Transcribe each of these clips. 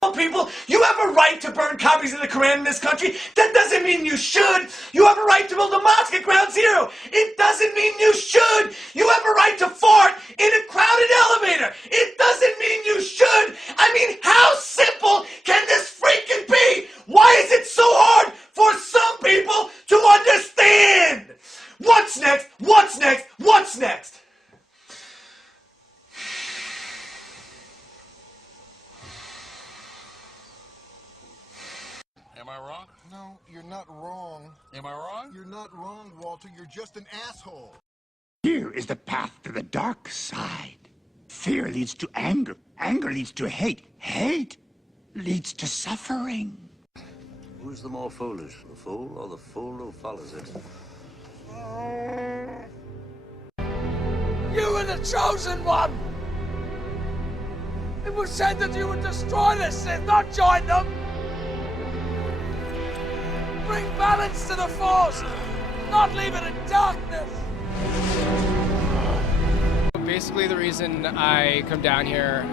People, you have a right to burn copies of the Quran in this country. That doesn't mean you should. You have a right to build a mosque at Ground Zero. It doesn't mean you should. You have a right to fart in a crowded elevator. It doesn't mean you should. I mean, how simple can this freaking be? Why is it so hard for some people to understand? What's next? What's next? What's next? Am I wrong? No, you're not wrong. Am I wrong? You're not wrong, Walter. You're just an asshole. Fear is the path to the dark side. Fear leads to anger. Anger leads to hate. Hate leads to suffering. Who's the more foolish, the fool or the fool who follows it? You were the chosen one! It was said that you would destroy the Sith, not join them! Bring balance to the Force, not leave it in darkness! Basically, the reason I come down here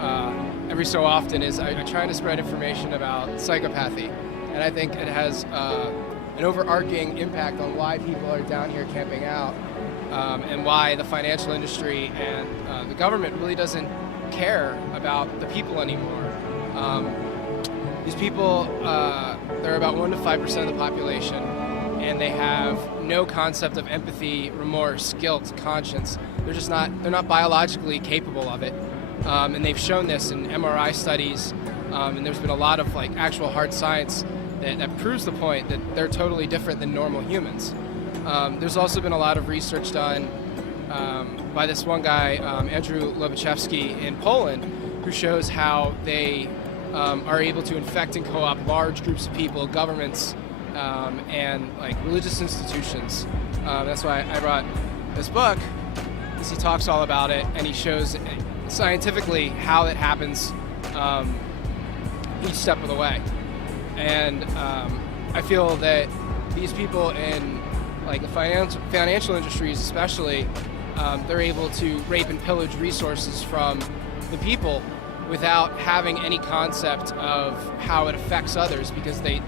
every so often is I try to spread information about psychopathy. And I think it has an overarching impact on why people are down here camping out and why the financial industry and the government really doesn't care about the people anymore. These people, they're about 1 to 5% of the population, and they have no concept of empathy, remorse, guilt, conscience. They're not biologically capable of it. And they've shown this in MRI studies, and there's been a lot of actual hard science that proves the point that they're totally different than normal humans. There's also been a lot of research done by this one guy, Andrew Lobachevsky in Poland, who shows how they are able to infect and co-opt large groups of people, governments, and religious institutions. That's why I brought this book, because he talks all about it, and he shows scientifically how it happens each step of the way. And I feel that these people in the financial industries especially, they're able to rape and pillage resources from the people without having any concept of how it affects others, because they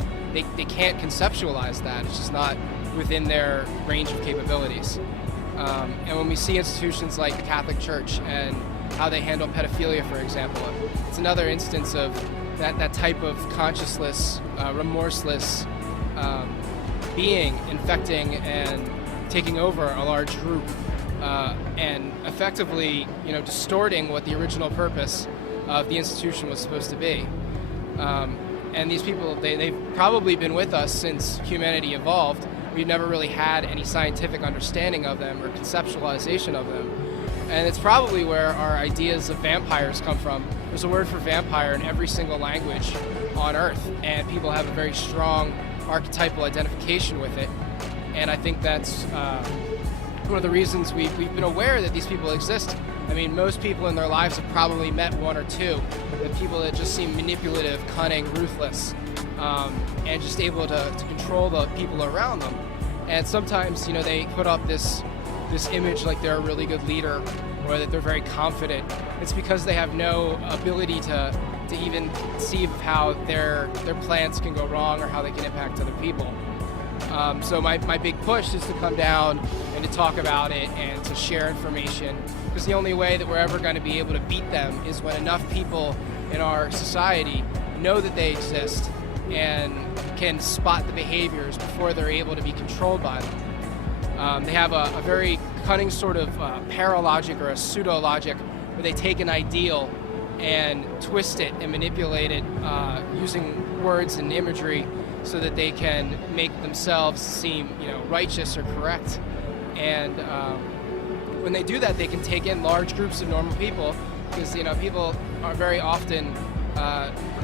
can't conceptualize that. It's just not within their range of capabilities. And when we see institutions like the Catholic Church and how they handle pedophilia, for example, it's another instance of that type of conscienceless, remorseless being infecting and taking over a large group and effectively, distorting what the original purpose of the institution was supposed to be. And these people, they've probably been with us since humanity evolved. We've never really had any scientific understanding of them or conceptualization of them. And it's probably where our ideas of vampires come from. There's a word for vampire in every single language on Earth, and people have a very strong archetypal identification with it. And I think that's one of the reasons we've been aware that these people exist. I mean, most people in their lives have probably met one or two, the people that just seem manipulative, cunning, ruthless, and just able to control the people around them. And sometimes, they put up this image like they're a really good leader or that they're very confident. It's because they have no ability to even see how their plans can go wrong or how they can impact other people. So my big push is to come down and to talk about it and to share information, because the only way that we're ever going to be able to beat them is when enough people in our society know that they exist and can spot the behaviors before they're able to be controlled by them. They have a very cunning sort of paralogic or a pseudo-logic where they take an ideal and twist it and manipulate it using words and imagery so that they can make themselves seem, righteous or correct. And when they do that, they can take in large groups of normal people, because people are very often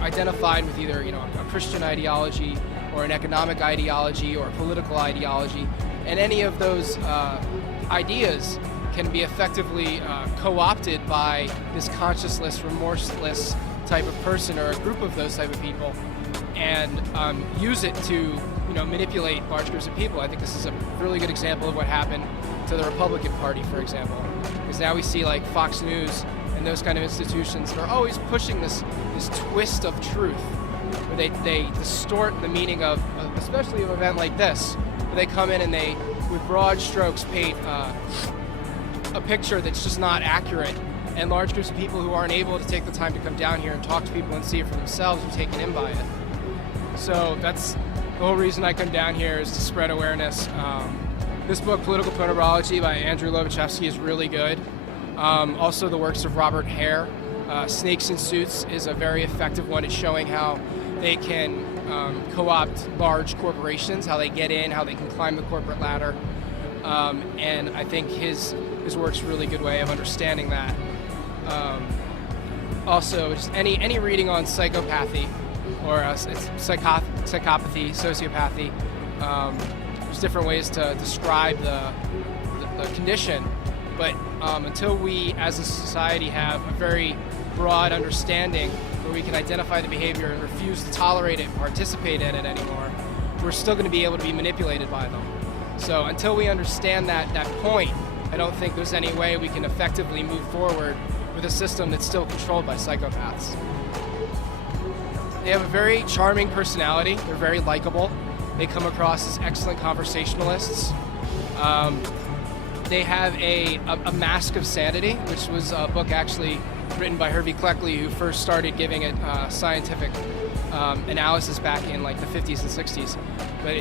identified with either a Christian ideology or an economic ideology or a political ideology, and any of those ideas can be effectively co-opted by this conscienceless, remorseless type of person or a group of those type of people, and use it to manipulate large groups of people. I think this is a really good example of what happened to the Republican Party, for example, because now we see Fox News and those kind of institutions that are always pushing this twist of truth, where they distort the meaning of especially an event like this, where they come in and they, with broad strokes, paint a picture that's just not accurate, and large groups of people who aren't able to take the time to come down here and talk to people and see it for themselves are taken in by it. So that's the whole reason I come down here, is to spread awareness. This book, Political Phenomenology by Andrew Lobaczewski, is really good. Also the works of Robert Hare, Snakes in Suits, is a very effective one at showing how they can co-opt large corporations, how they get in, how they can climb the corporate ladder. And I think his work's a really good way of understanding that. Also, just any reading on psychopathy or psychopathy, sociopathy, there's different ways to describe the condition, but until we as a society have a very broad understanding where we can identify the behavior and refuse to tolerate it and participate in it anymore, we're still going to be able to be manipulated by them. So until we understand that point, I don't think there's any way we can effectively move forward with a system that's still controlled by psychopaths. They have a very charming personality. They're very likable. They come across as excellent conversationalists. They have a Mask of Sanity, which was a book actually written by Hervey Cleckley, who first started giving it scientific analysis back in like the 50s and 60s. But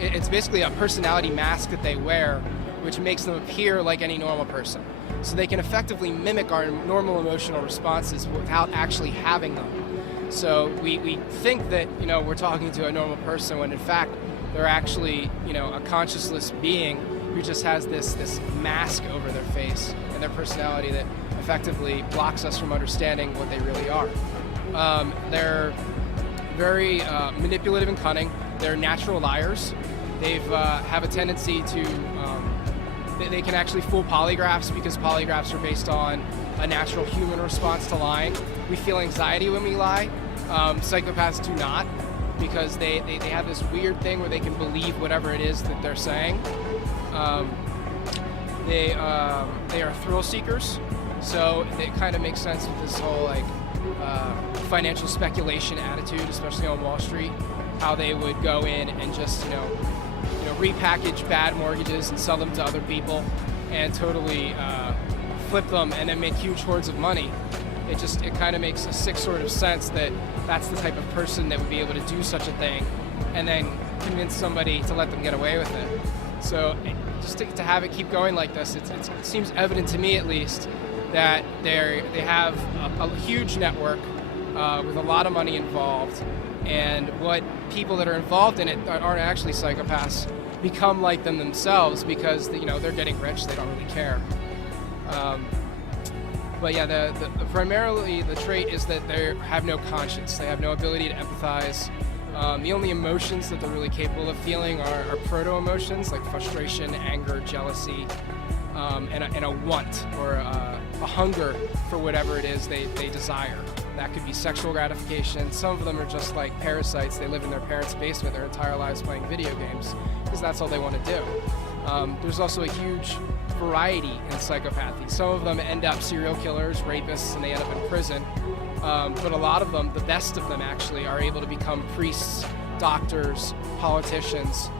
it's basically a personality mask that they wear, which makes them appear like any normal person. So they can effectively mimic our normal emotional responses without actually having them. So we think that, we're talking to a normal person, when in fact they're actually, a consciousless being who just has this mask over their face and their personality that effectively blocks us from understanding what they really are. They're very manipulative and cunning. They're natural liars. They have a tendency to, they can actually fool polygraphs, because polygraphs are based on a natural human response to lying. We feel anxiety when we lie. Psychopaths do not, because they have this weird thing where they can believe whatever it is that they're saying. They are thrill seekers, so it kind of makes sense with this whole financial speculation attitude, especially on Wall Street, how they would go in and just repackage bad mortgages and sell them to other people and totally flip them and then make huge hordes of money. It kind of makes a sick sort of sense that that's the type of person that would be able to do such a thing and then convince somebody to let them get away with it. So just to have it keep going like this, it seems evident to me at least that they have a huge network with a lot of money involved, and what people that are involved in it aren't actually psychopaths become like them themselves, because they're getting rich, they don't really care. But yeah, primarily the trait is that they have no conscience. They have no ability to empathize. The only emotions that they're really capable of feeling are proto-emotions like frustration, anger, jealousy, and a want or a hunger for whatever it is they desire. That could be sexual gratification. Some of them are just like parasites. They live in their parents' basement their entire lives playing video games because that's all they want to do. There's also a huge variety in psychopathy. Some of them end up serial killers, rapists, and they end up in prison. But a lot of them, the best of them actually, are able to become priests, doctors, politicians,